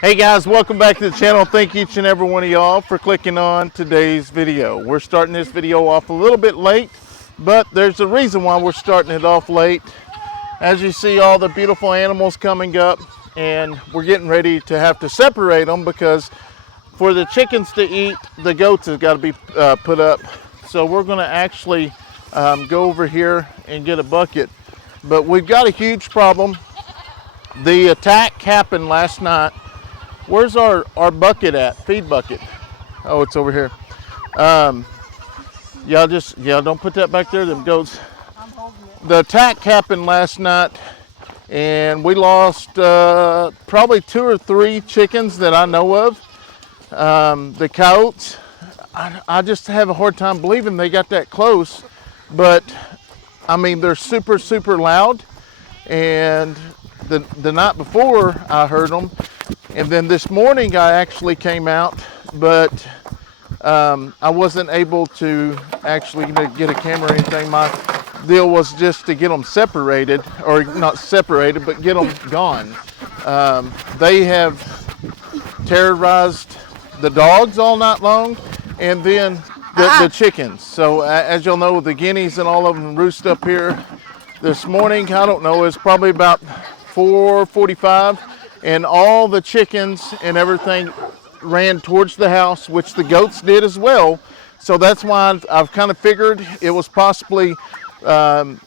Hey guys, welcome back to the channel. Thank each and every one of y'all for clicking on today's video. We're starting this video off a little bit late, but there's a reason why we're starting it off late. As you see, all the beautiful animals coming up, and we're getting ready to have to separate them because for the chickens to eat, the goats have got to be put up. So we're going to actually go over here and get a bucket. But we've got a huge problem. The attack happened last night. Where's our bucket at? Feed bucket. Oh, it's over here. Y'all don't put that back there, them goats. I'm holding it. The attack happened last night, and we lost probably 2 or 3 chickens that I know of. The coyotes, I just have a hard time believing they got that close, but I mean, they're super, super loud, and the night before I heard them. And then this morning I actually came out, but I wasn't able to actually get a camera or anything. My deal was just to get them separated, or not separated, but get them gone. They have terrorized the dogs all night long, and then the chickens. So as you'll know, the guineas and all of them roost up here. This morning, I don't know, it's probably about 4:45. And all the chickens and everything ran towards the house, which the goats did as well. So that's why I've kind of figured it was possibly the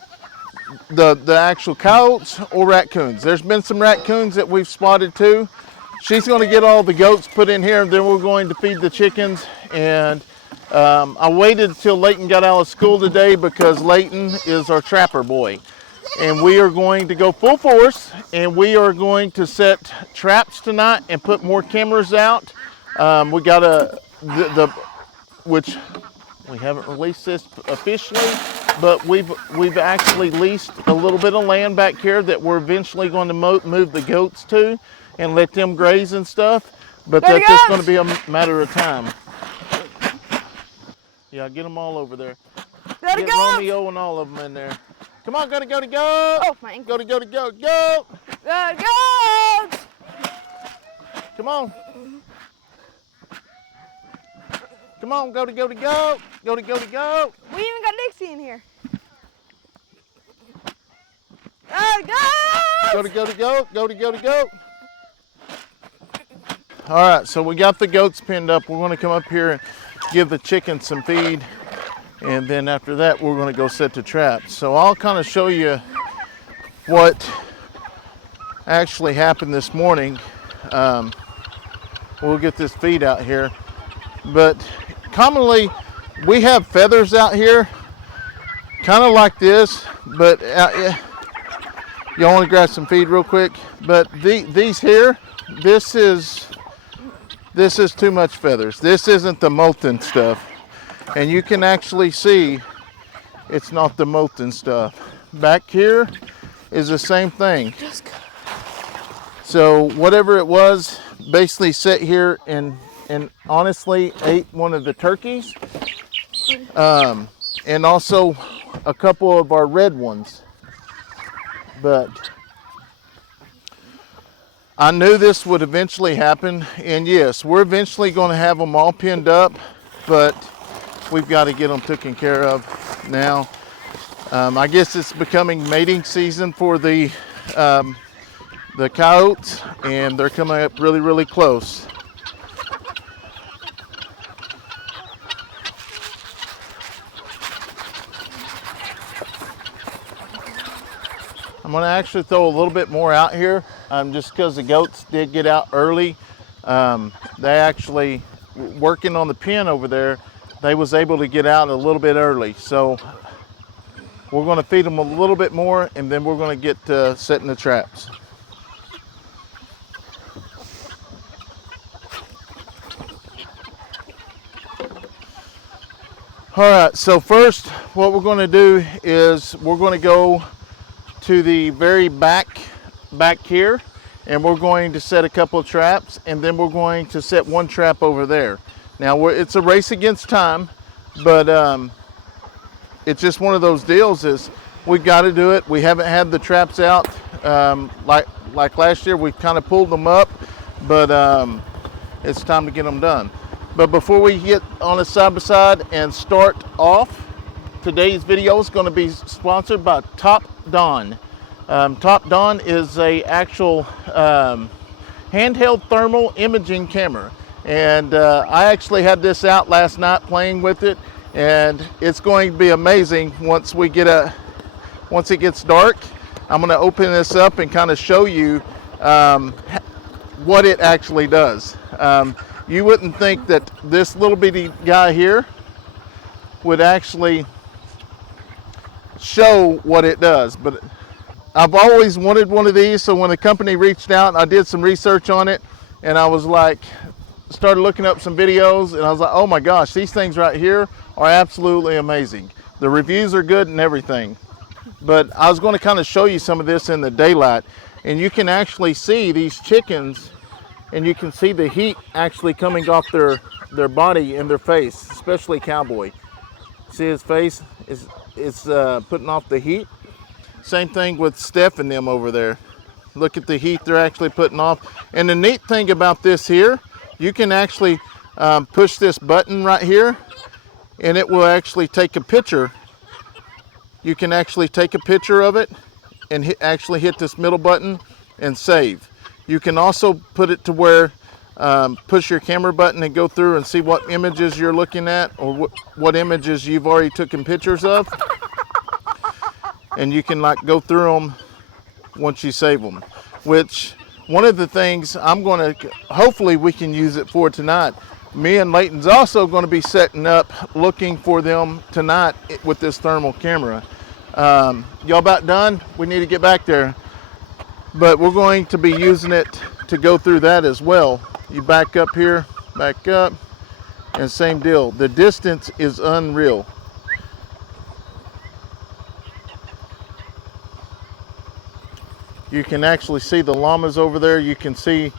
actual coyotes or raccoons. There's been some raccoons that we've spotted too. She's going to get all the goats put in here, and then we're going to feed the chickens. And I waited until Leighton got out of school today because Leighton is our trapper boy. And we are going to go full force, and we are going to set traps tonight and put more cameras out. We got which we haven't released this officially, but we've actually leased a little bit of land back here that we're eventually going to move the goats to and let them graze and stuff. But that's just going to be a matter of time. Yeah, get them all over there. Get Romeo and all of them in there. Come on, go! Oh, my ankle. Go! Go! Come on! Come on, go! We even got Dixie in here. Go! All right, so we got the goats pinned up. We're going to come up here and give the chickens some feed. And then after that, we're going to go set the traps. So I'll kind of show you what actually happened this morning. We'll get this feed out here. But commonly, we have feathers out here, kind of like this. But y'all want to grab some feed real quick? But these here, this is too much feathers. This isn't the molten stuff. And you can actually see it's not the molten stuff. Back here is the same thing. So whatever it was basically sat here and honestly ate one of the turkeys. And also a couple of our red ones. But I knew this would eventually happen. And yes, we're eventually going to have them all pinned up. But we've got to get them taken care of now. I guess it's becoming mating season for the coyotes, and they're coming up really, really close. I'm going to actually throw a little bit more out here, just because the goats did get out early. They actually, working on the pen over there, they was able to get out a little bit early. So we're going to feed them a little bit more, and then we're going to get setting the traps. All right, so first what we're going to do is we're going to go to the very back here, and we're going to set a couple of traps, and then we're going to set one trap over there. Now, it's a race against time, but it's just one of those deals is we've got to do it. We haven't had the traps out like last year. We kind of pulled them up but it's time to get them done. But before we get on a side by side and start off, today's video is going to be sponsored by Top Dawn. Top Dawn is a actual handheld thermal imaging camera, and I actually had this out last night playing with it, and it's going to be amazing once it gets dark. I'm going to open this up and kind of show you what it actually does. You wouldn't think that this little bitty guy here would actually show what it does, but I've always wanted one of these, so when the company reached out, I did some research on it, and I was like, started looking up some videos, and I was like, oh my gosh, these things right here are absolutely amazing. The reviews are good and everything, but I was going to kind of show you some of this in the daylight, and you can actually see these chickens, and you can see the heat actually coming off their body and their face, especially Cowboy. See his face? It's putting off the heat. Same thing with Steph and them over there. Look at the heat they're actually putting off. And the neat thing about this here, you can actually push this button right here, and it will actually take a picture. You can actually take a picture of it and actually hit this middle button and save. You can also put it to where push your camera button and go through and see what images you're looking at, or what images you've already taken pictures of. And you can like go through them once you save them, which one of the things I'm going to, hopefully we can use it for tonight. Me and Leighton's also going to be setting up looking for them tonight with this thermal camera. Y'all about done? We need to get back there, but we're going to be using it to go through that as well. You back up here, back up, and same deal. The distance is unreal. You can actually see the llamas over there. You can see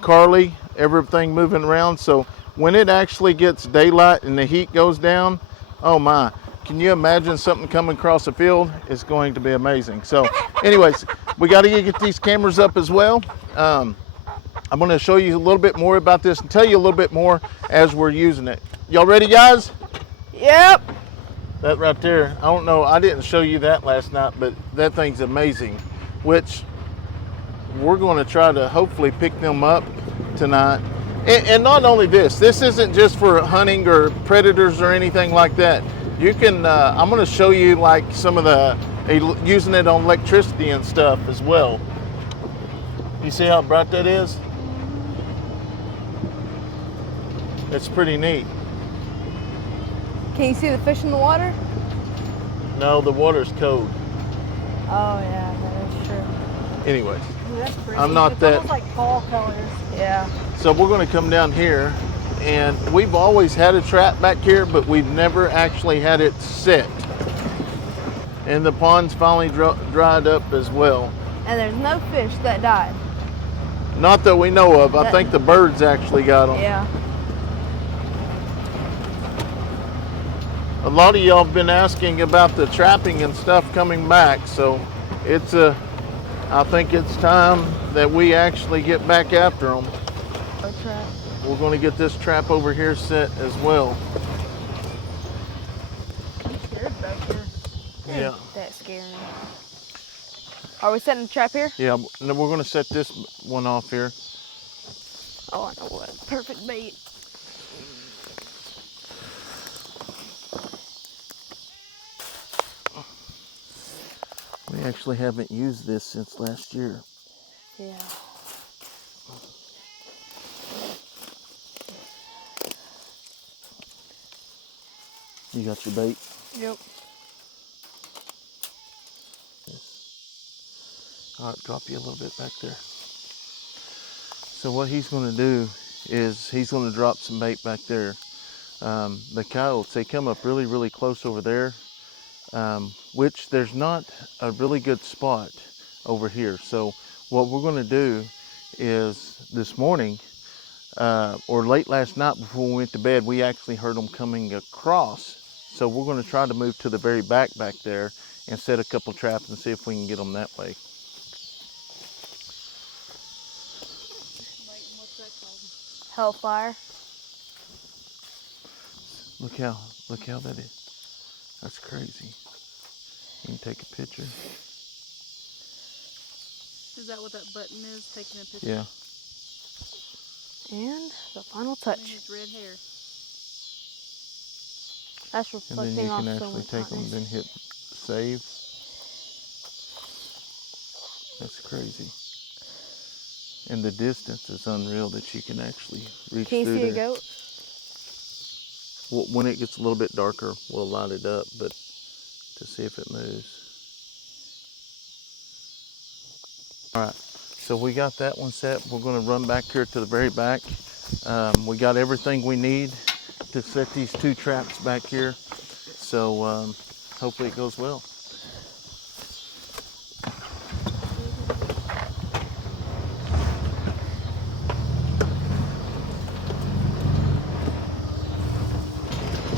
Carly, everything moving around. So when it actually gets daylight and the heat goes down, oh my, can you imagine something coming across the field? It's going to be amazing. So anyways, we got to get these cameras up as well. I'm going to show you a little bit more about this and tell you a little bit more as we're using it. Y'all ready, guys? Yep. That right there, I don't know, I didn't show you that last night, but that thing's amazing, which we're going to try to hopefully pick them up tonight. And not only this isn't just for hunting or predators or anything like that. You can, I'm going to show you like some of the, using it on electricity and stuff as well. You see how bright that is? It's pretty neat. Can you see the fish in the water? No, the water's cold. Oh yeah, that is true. Anyways, That's pretty. I'm not it's that. almost like fall colors. Yeah. So we're going to come down here, and we've always had a trap back here, but we've never actually had it set. And the pond's finally dried up as well. And there's no fish that died. Not that we know of. I think the birds actually got them. Yeah. A lot of y'all have been asking about the trapping and stuff coming back, so I think it's time that we actually get back after them. Trap. We're going to get this trap over here set as well. I'm scared back here. Yeah. That's scary. Are we setting the trap here? Yeah, we're going to set this one off here. Oh, I know what. Perfect bait. We actually haven't used this since last year. Yeah. You got your bait? Yep. All right, drop you a little bit back there. So what he's going to do is he's going to drop some bait back there. The coyotes, they come up really, really close over there, which there's not a really good spot over here. So what we're going to do is this morning, or late last night before we went to bed, we actually heard them coming across. So we're going to try to move to the very back there and set a couple traps and see if we can get them that way. Hellfire. Look how that is. That's crazy. You can take a picture. Is that what that button is? Taking a picture? Yeah. And the final touch. And his red hair. That's And then reflecting you can off so actually much take them, hotness. then hit save. That's crazy. And the distance is unreal that you can actually reach Can you through see a there. goat? Well, when it gets a little bit darker, we'll light it up, but to see if it moves. All right, so we got that one set. We're going to run back here to the very back. We got everything we need to set these 2 traps back here. So hopefully it goes well.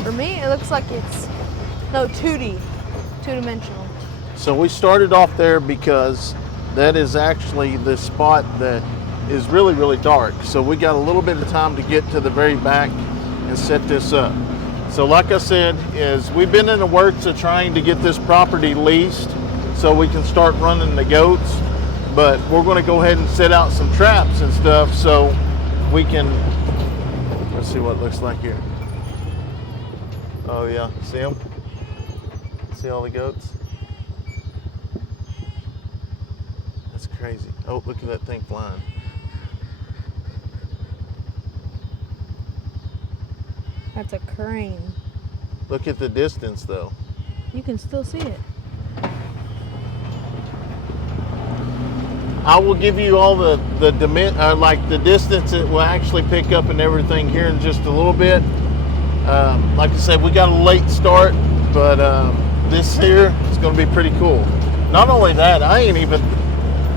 For me, it looks like it's, no, 2D, two-dimensional. So we started off there because that is actually the spot that is really, really dark. So we got a little bit of time to get to the very back and set this up. So like I said, is we've been in the works of trying to get this property leased so we can start running the goats. But we're going to go ahead and set out some traps and stuff so we can, let's see what it looks like here. Oh yeah, see them? See all the goats? That's crazy. Oh, look at that thing flying. That's a crane. Look at the distance though. You can still see it. I will give you all the like the distance it will actually pick up and everything here in just a little bit. Like I said, we got a late start, but this here is going to be pretty cool. Not only that, I ain't even,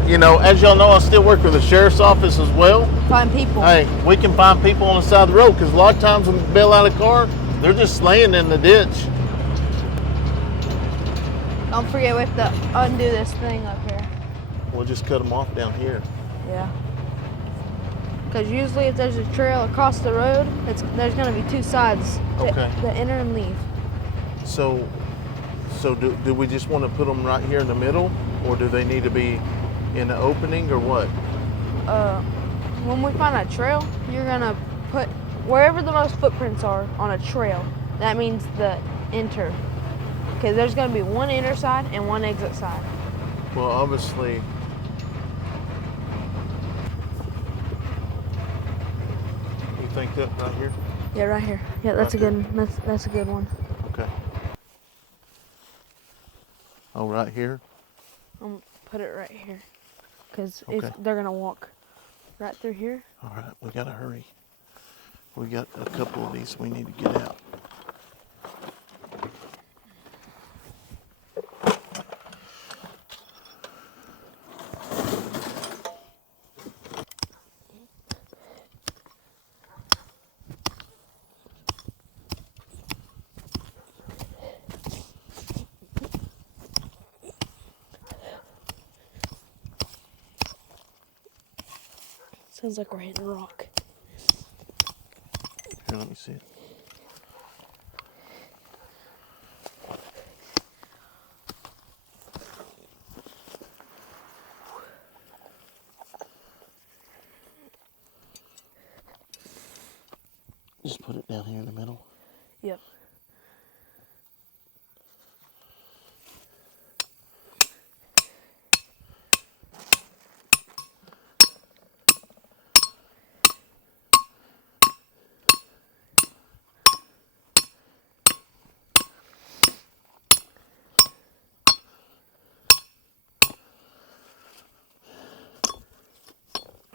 you know, as y'all know, I still work with the sheriff's office as well. Find people. Hey, we can find people on the side of the road because a lot of times when we bail out a car, they're just laying in the ditch. Don't forget we have to undo this thing up here. We'll just cut them off down here. Yeah. Because usually if there's a trail across the road, there's going to be 2 sides. Okay. The enter and leave. So do we just want to put them right here in the middle, or do they need to be in the opening, or what? When we find a trail, you're going to put wherever the most footprints are on a trail. That means the enter. Because there's going to be 1 enter side and 1 exit side. Well, obviously. You think that right here? Yeah, right here. Yeah, that's Right a good one. That's a good one. Okay. Oh, right here? I'm going to put it right here. Because Okay. they're going to walk right through here. All right, we got to hurry. We got a couple of these we need to get out. Sounds like we're hitting a rock. Here, let me see it. Just put it down here in the middle. Yep.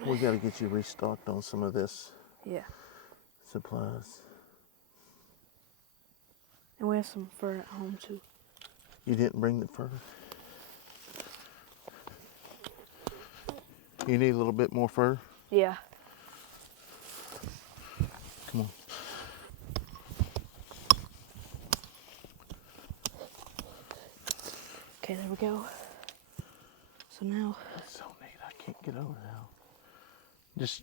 We got to get you restocked on some of this Yeah. supplies. And we have some fur at home too. You didn't bring the fur? You need a little bit more fur? Yeah. Come on. Okay, there we go. So now. That's so neat. I can't get over now. Just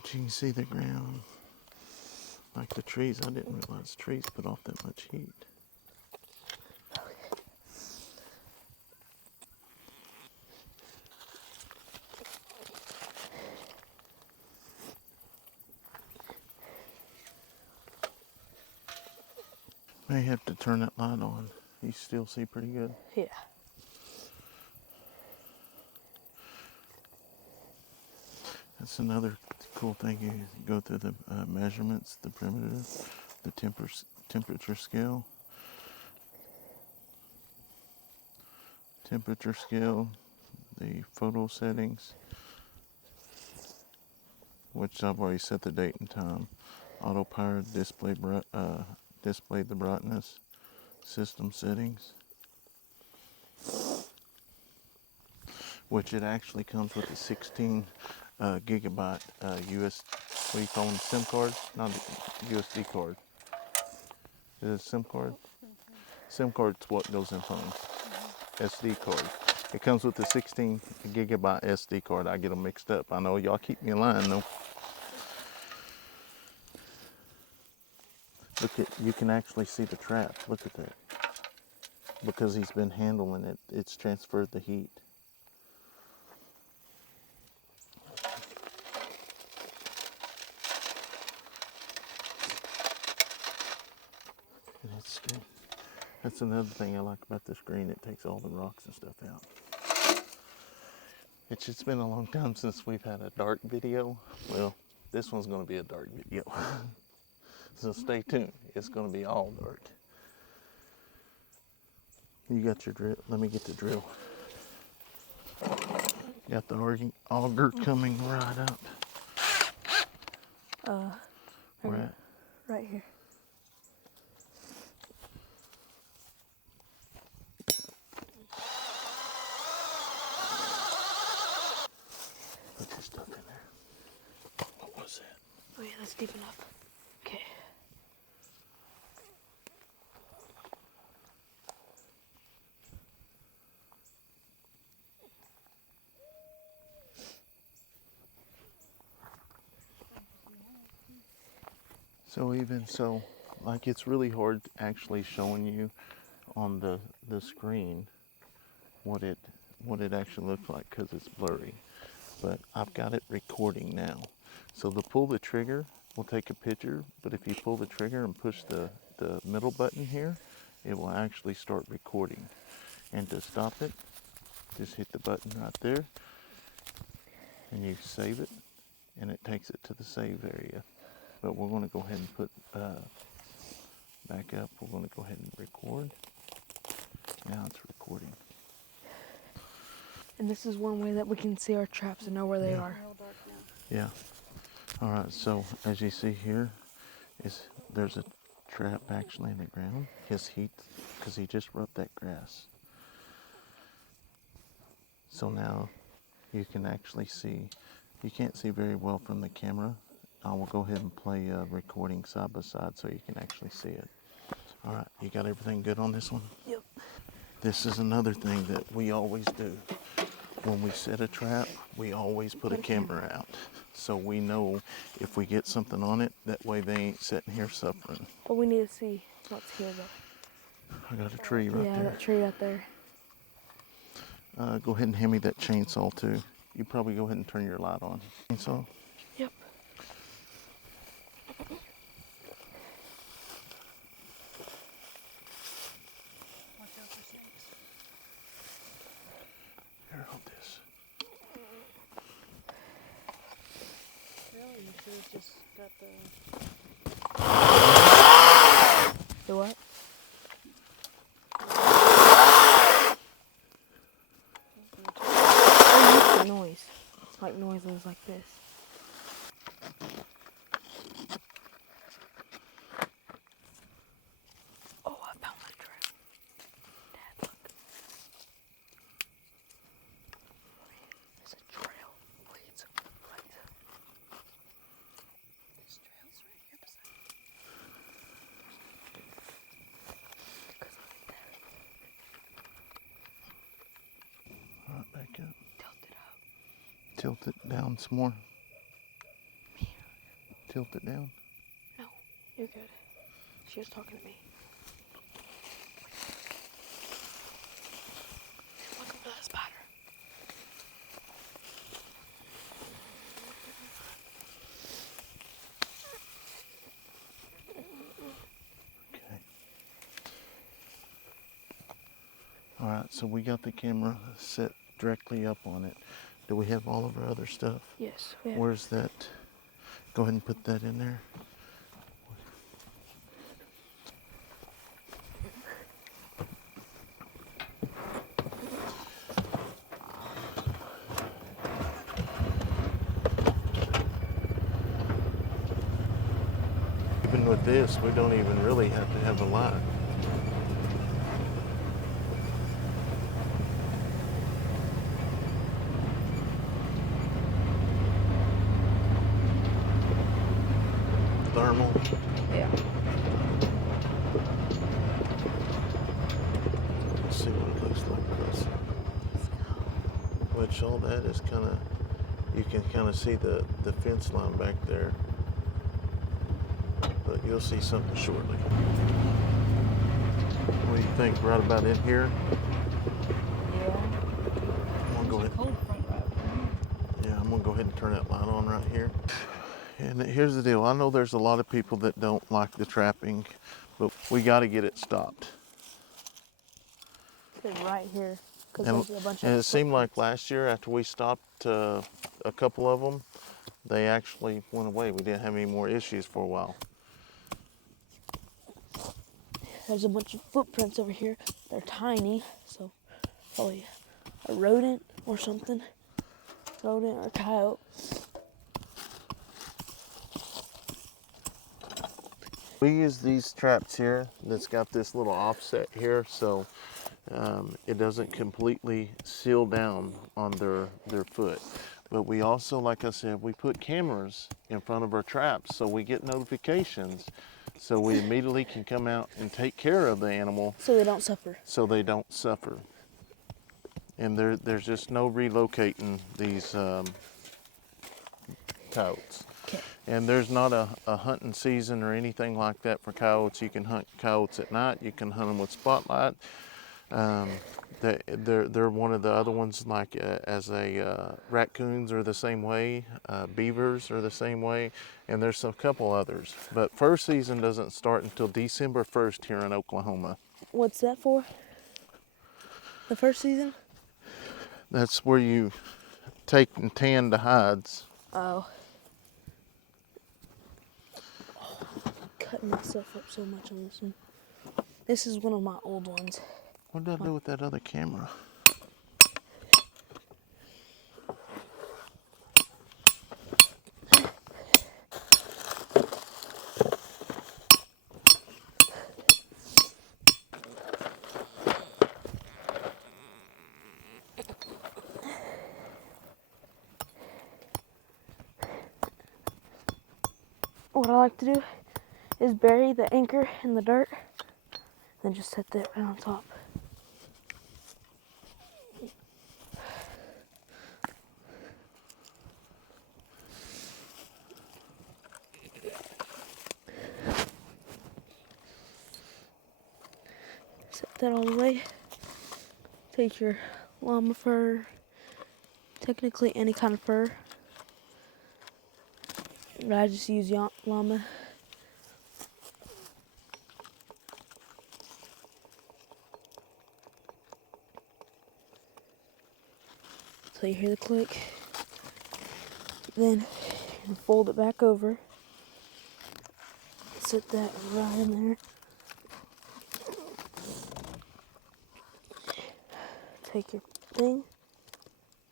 But you can see the ground. Like the trees, I didn't realize trees put off that much heat. May have to turn that light on. You still see pretty good? Yeah. That's another cool thing. You go through the measurements, the perimeter, the temperature scale. Temperature scale, the photo settings, which I've already set the date and time. Auto powered display, display the brightness, system settings, which it actually comes with a 16 gigabyte US, what do you call them, SIM card? Not a USB card. Is it a SIM card? SIM card's what goes in phones. SD card. It comes with a 16 gigabyte SD card. I get them mixed up. I know y'all keep me in line though. Look at, you can actually see the trap. Look at that. Because he's been handling it, it's transferred the heat. And that's another thing I like about this screen. It takes all the rocks and stuff out. It's just been a long time since we've had a dark video. Well, this one's going to be a dark video. So stay tuned. It's going to be all dark. You got your drill. Let me get the drill. Got the auger coming right up. Where at? Right here. Put your stuff in there. What was that? Oh yeah, that's deep enough. Okay. So even so, like it's really hard actually showing you on the screen what it actually looks like because it's blurry. But I've got it recording now. So to pull the trigger, we'll take a picture, but if you pull the trigger and push the middle button here, it will actually start recording. And to stop it, just hit the button right there, and you save it, and it takes it to the save area. But we're going to go ahead and put back up. We're going to go ahead and record. Now it's recording. And this is one way that we can see our traps and know where they are. Real dark now. Yeah. All right. So as you see here, there's a trap actually in the ground. His heat, because he just rubbed that grass. So now you can actually see. You can't see very well from the camera. I will go ahead and play a recording side by side so you can actually see it. All right, you got everything good on this one? Yep. This is another thing that we always do. When we set a trap, we always put a camera out. So we know if we get something on it, that way they ain't sitting here suffering. But we need to see what's here though. I got a tree right Yeah, there. that tree right there. Go ahead and hand me that chainsaw too. You probably go ahead and turn your light on. Chainsaw? Yep. Watch out for snakes. Here, hold this. Really? You should have just got the... The what? I make the noise. It's like noises like this. Oh, I found my trail. Dad, look. There's a trail. Wait. This trail's right here beside me. Because look at that. All right, back up. Tilt it up. Tilt it down some more. Here. Tilt it down. No, you're good. She was talking to me. Looking for that spider. Okay. All right, so we got the camera set directly up on it. Do we have all of our other stuff? Yes, we have. Where's that? Go ahead and put that in there. Even with this, we don't even really have to have a line. Thermal. Yeah. Let's see what it looks like closer. Which all that is kind of, you can kind of see the fence line back there. But you'll see something shortly. What do you think? Right about in here? Yeah. I'm gonna go ahead. Cold front right there. Yeah, I'm gonna go ahead and turn that light on right here. And here's the deal. I know there's a lot of people that don't like the trapping, but we got to get it stopped. It's right here. Because And, there's a bunch and of it seemed like footprints. last year after we stopped a couple of them, they actually went away. We didn't have any more issues for a while. There's a bunch of footprints over here. They're tiny, so probably a rodent or something. Rodent or coyote. We use these traps here that's got this little offset here, so it doesn't completely seal down on their foot. But we also, like I said, we put cameras in front of our traps so we get notifications, so we immediately can come out and take care of the animal So they don't suffer. so they don't suffer. And there's just no relocating these coyotes. Okay. And there's not a hunting season or anything like that for coyotes. You can hunt coyotes at night. You can hunt them with spotlight. They're one of the other ones, like raccoons are the same way, beavers are the same way, and there's a couple others. But fur season doesn't start until December 1st here in Oklahoma. What's that for? The first season? That's where you take and tan the hides. Oh. Cutting myself up so much on this one. This is one of my old ones. What did I do with that other camera? What I like to do is bury the anchor in the dirt, then just set that right on top. Set that all the way. Take your llama fur, technically any kind of fur, but I just use llama. So you hear the click, then you fold it back over, set that right in there. Take your thing,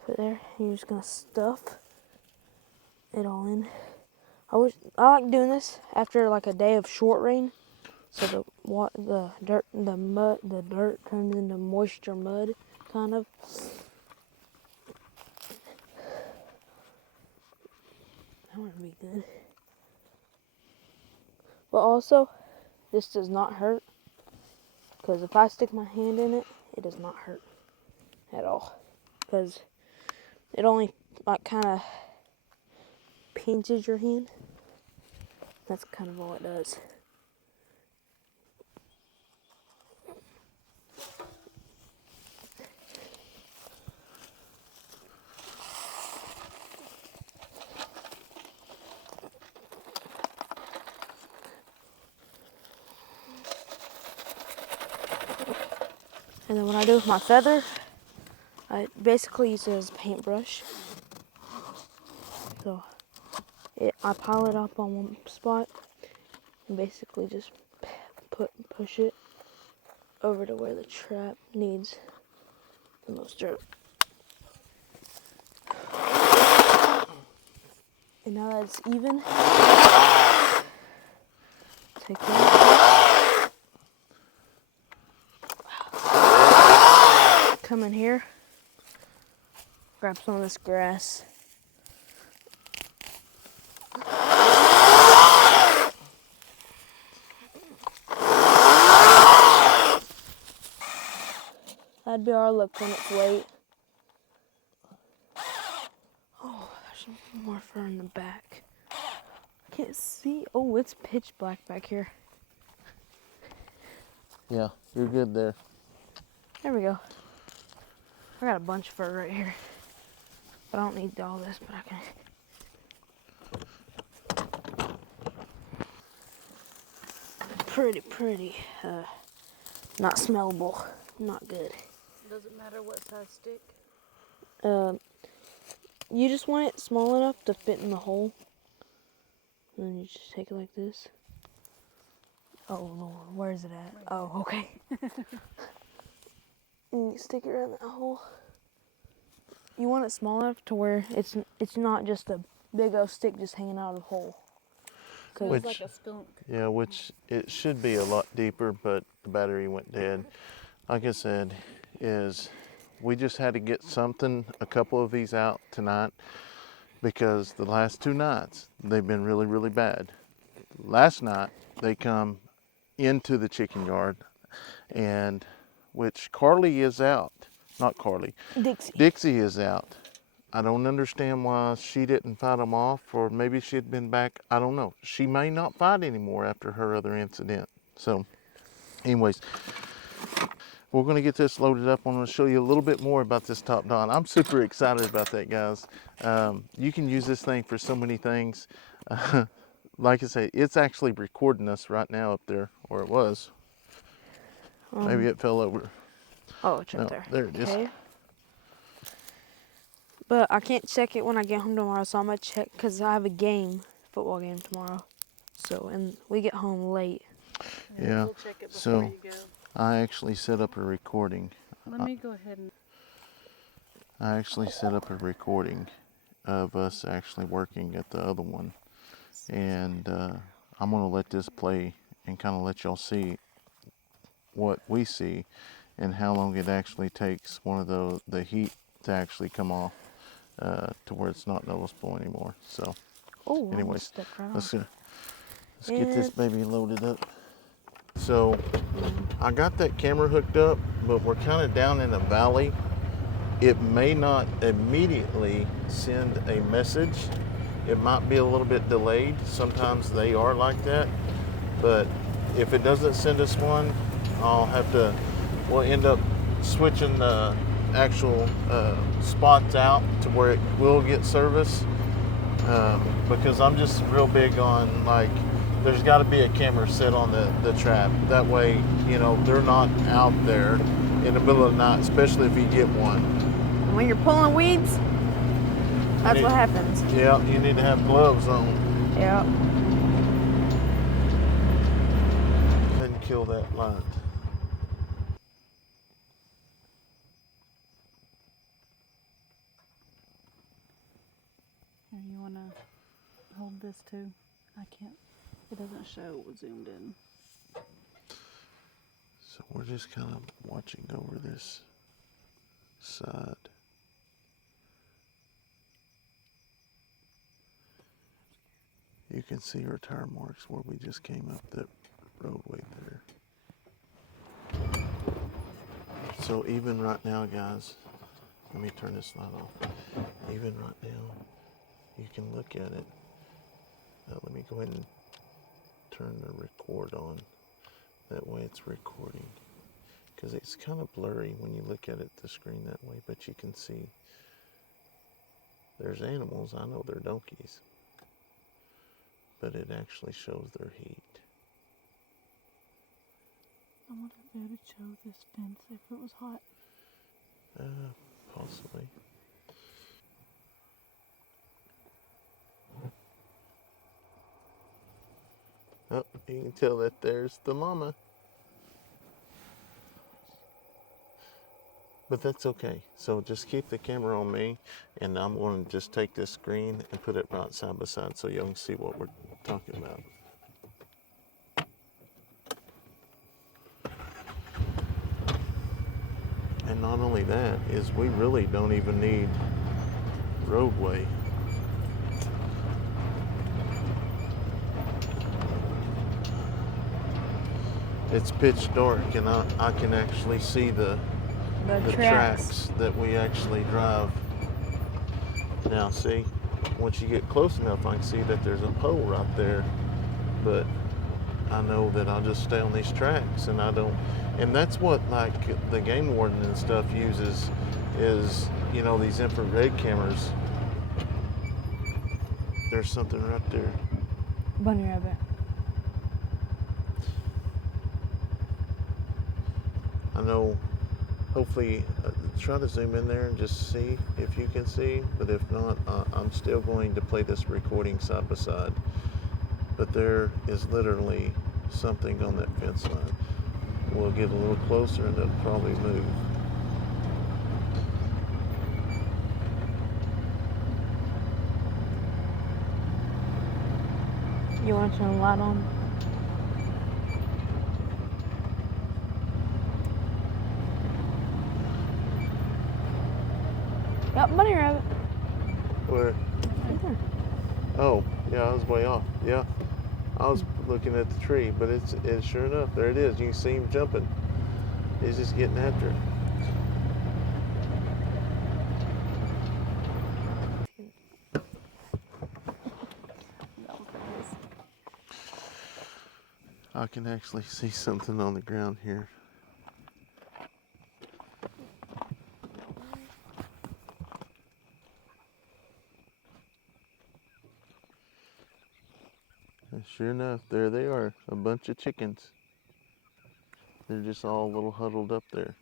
put it there, and you're just gonna stuff it all in. I like doing this after like a day of short rain, so the dirt turns into moisture mud, kind of. That would be good. But also, this does not hurt, because if I stick my hand in it, it does not hurt at all, because it only like kind of pinches your hand. That's kind of all it does. And then what I do with my feather, I basically use it as a paintbrush. So I pile it up on one spot and basically just push it over to where the trap needs the most dirt. And now that it's even, take that. Come in here, grab some of this grass. That'd be our look when it's late. Oh, there's more fur in the back. I can't see. Oh, it's pitch black back here. Yeah, you're good there. There we go. I got a bunch of fur right here. But I don't need all this, but I can. Pretty. Not smellable. Not good. Does it matter what size stick? You just want it small enough to fit in the hole. And then you just take it like this. Oh Lord, where is it at? Oh, okay. And you stick it around that hole. You want it small enough to where it's not just a big old stick just hanging out of the hole. It's like a skunk. Yeah, which it should be a lot deeper, but the battery went dead. Like I said, we just had to get a couple of these out tonight because the last 2 nights they've been really, really bad. Last night they come into the chicken yard, and which Carly is out. Not Carly. Dixie is out. I don't understand why she didn't fight them off, or maybe she'd been back. I don't know. She may not fight anymore after her other incident. So, anyways, we're going to get this loaded up. I'm going to show you a little bit more about this Top Don. I'm super excited about that, guys. You can use this thing for so many things. Like I say, it's actually recording us right now up there, or it was. Maybe it fell over. Oh, it's right there. There it is. Okay. But I can't check it when I get home tomorrow, so I'm going to check because I have a football game tomorrow. So, and we get home late. Yeah. We'll check it before So you go. I actually set up a recording. Let me go ahead and... I actually set up a recording of us actually working at the other one. And I'm going to let this play and kind of let y'all see what we see and how long it actually takes one of the heat to actually come off to where it's not noticeable anymore. So anyways, let's get this baby loaded up. So I got that camera hooked up, but we're kind of down in a valley. It may not immediately send a message. It might be a little bit delayed. Sometimes they are like that. But if it doesn't send us one, we'll end up switching the actual spots out to where it will get service. Because I'm just real big on, like, there's got to be a camera set on the trap. That way, they're not out there in the middle of the night, especially if you get one. When you're pulling weeds, that's what happens. Yeah, you need to have gloves on. Yeah. Then kill that line. Here, you want to hold this too? I can't. It doesn't show zoomed in. So we're just kind of watching over this side. You can see our tire marks where we just came up that roadway there. So even right now, guys, let me turn this light off. Even right now, you can look at it. Let me go ahead and turn the record on. That way it's recording. Because it's kind of blurry when you look at it the screen that way, but you can see there's animals. I know they're donkeys, but it actually shows their heat. I wonder if they would show this fence if it was hot. Possibly. Oh, you can tell that there's the mama. But that's okay. So just keep the camera on me, and I'm going to just take this screen and put it right side by side so y'all can see what we're talking about. And not only that, is we really don't even need roadway. It's pitch dark, and I can actually see the tracks that we actually drive. Now see, once you get close enough, I can see that there's a pole right there, but I know that I'll just stay on these tracks, and I don't, and that's what like the game warden and stuff uses is, you know, these infrared cameras. There's something right there. Bunny rabbit. I know, hopefully, try to zoom in there and just see if you can see, but if not, I'm still going to play this recording side by side. But there is literally something on that fence line. We'll get a little closer and it'll probably move. You want to turn the light on? Yep, bunny rabbit. Where? Right there. Oh, yeah, I was way off. Yeah, I was looking at the tree, but it's sure enough, there it is. You can see him jumping. He's just getting after it. I can actually see something on the ground here. And sure enough, there they are, a bunch of chickens. They're just all a little huddled up there.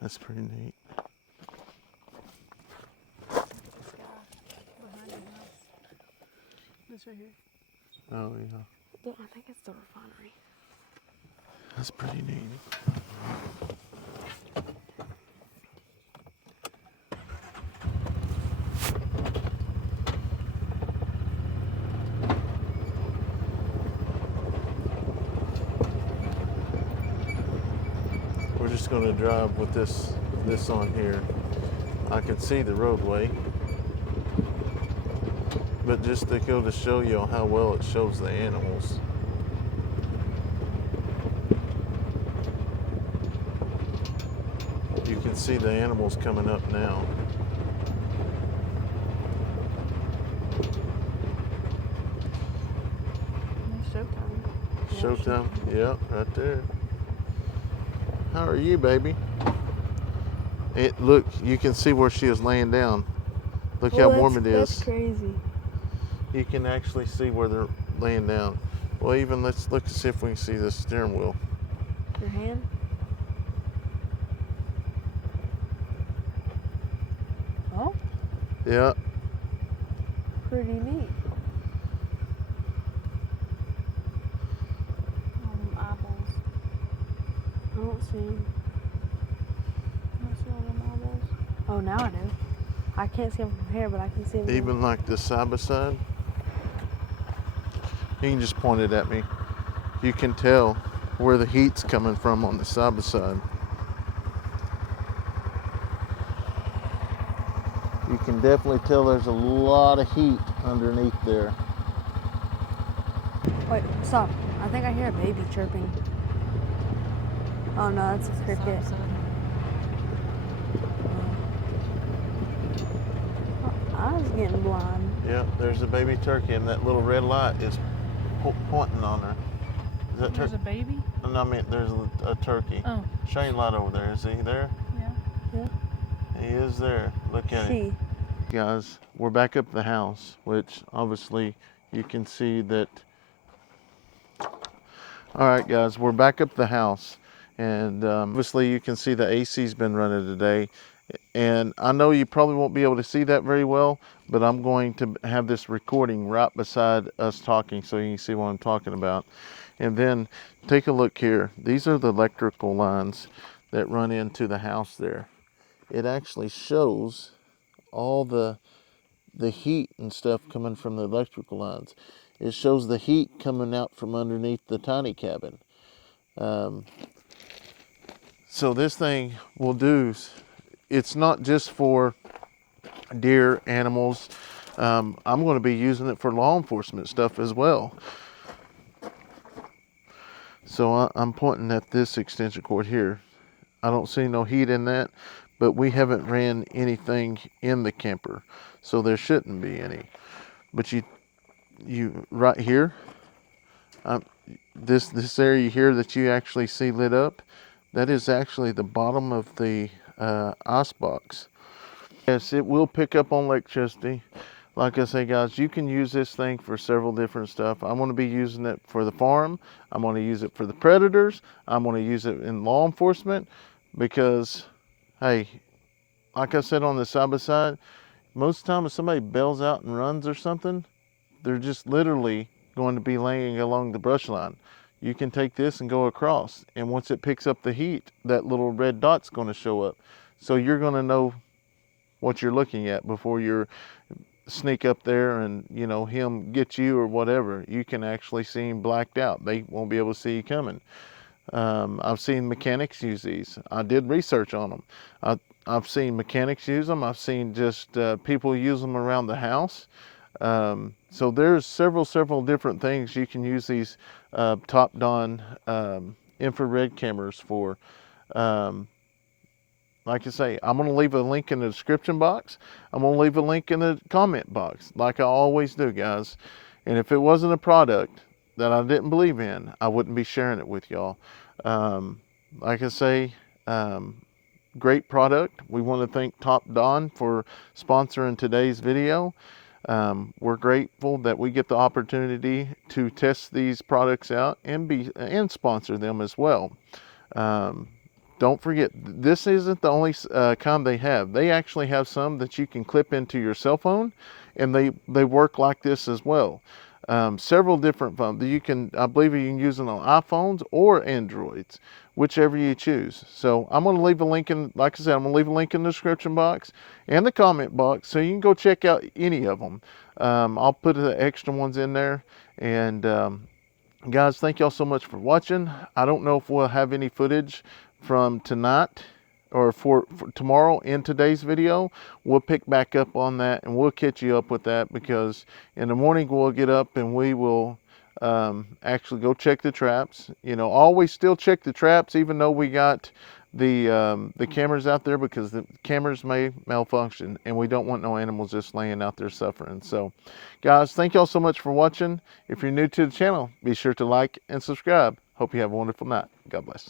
That's pretty neat. This guy behind the house. This right here. Oh yeah, Yeah, I think it's the refinery. that's pretty neat. We're just going to drive with this on here. I can see the roadway, but just to go to show you how well it shows the animals. You can see the animals coming up now. Showtime. Showtime, yep, right there. How are you, baby? Look, you can see where she is laying down. Look how warm it is. That's crazy. You can actually see where they're laying down. Well, even let's look to see if we can see the steering wheel. Your hand? Yeah. Pretty neat. All them eyeballs. I don't see him. You don't see all them eyeballs? Oh, now I do. I can't see him from here, but I can see him. Even like the side by side. You can just point it at me. You can tell where the heat's coming from on the side by side. You can definitely tell there's a lot of heat underneath there. Wait, stop. I think I hear a baby chirping. Oh no, that's a cricket. I was getting blind. Yeah, there's a baby turkey, and that little red light is pointing on her. Is that There's a baby? No, I mean there's a turkey. Oh. Shane light over there. Is he there? Yeah. Yeah. He is there. Look at him. Guys, we're back up the house, which obviously you can see that. All right, guys, we're back up the house, and obviously you can see the AC's been running today. And I know you probably won't be able to see that very well, but I'm going to have this recording right beside us talking so you can see what I'm talking about. And then take a look here. These are the electrical lines that run into the house there. It actually shows all the heat and stuff coming from the electrical lines. It shows the heat coming out from underneath the tiny cabin. So this thing will do, it's not just for deer, animals. I'm going to be using it for law enforcement stuff as well. So I'm pointing at this extension cord here. I don't see no heat in that, but we haven't ran anything in the camper, so there shouldn't be any. But you right here, this area here that you actually see lit up, that is actually the bottom of the ice box. Yes, it will pick up on electricity. Like I say, guys, you can use this thing for several different stuff. I'm going to be using it for the farm. I'm going to use it for the predators. I'm going to use it in law enforcement because, hey, like I said on the side by side, most of the time if somebody bails out and runs or something, they're just literally going to be laying along the brush line. You can take this and go across, and once it picks up the heat, that little red dot's going to show up. So you're going to know what you're looking at before you're sneak up there and him get you or whatever. You can actually see him blacked out. They won't be able to see you coming. I've seen mechanics use these. I did research on them. I've seen mechanics use them. I've seen just people use them around the house. So there's several different things you can use these top-down infrared cameras for. Like I say, I'm going to leave a link in the description box. I'm going to leave a link in the comment box, like I always do, guys. And if it wasn't a product that I didn't believe in, I wouldn't be sharing it with y'all. Like I say, great product. We want to thank Top Don for sponsoring today's video. We're grateful that we get the opportunity to test these products out and sponsor them as well. Don't forget, this isn't the only kind they have. They actually have some that you can clip into your cell phone, and they work like this as well. Several different phones. I believe you can use them on iPhones or Androids, whichever you choose. So I'm going to leave a link in, like I said, I'm going to leave a link in the description box and the comment box, so you can go check out any of them. I'll put the extra ones in there. And guys, thank y'all so much for watching. I don't know if we'll have any footage from tonight or for tomorrow in today's video. We'll pick back up on that and we'll catch you up with that, because in the morning we'll get up and we will actually go check the traps. Always still check the traps even though we got the cameras out there, because the cameras may malfunction and we don't want no animals just laying out there suffering. So guys, thank y'all so much for watching. If you're new to the channel, be sure to like and subscribe. Hope you have a wonderful night. God bless.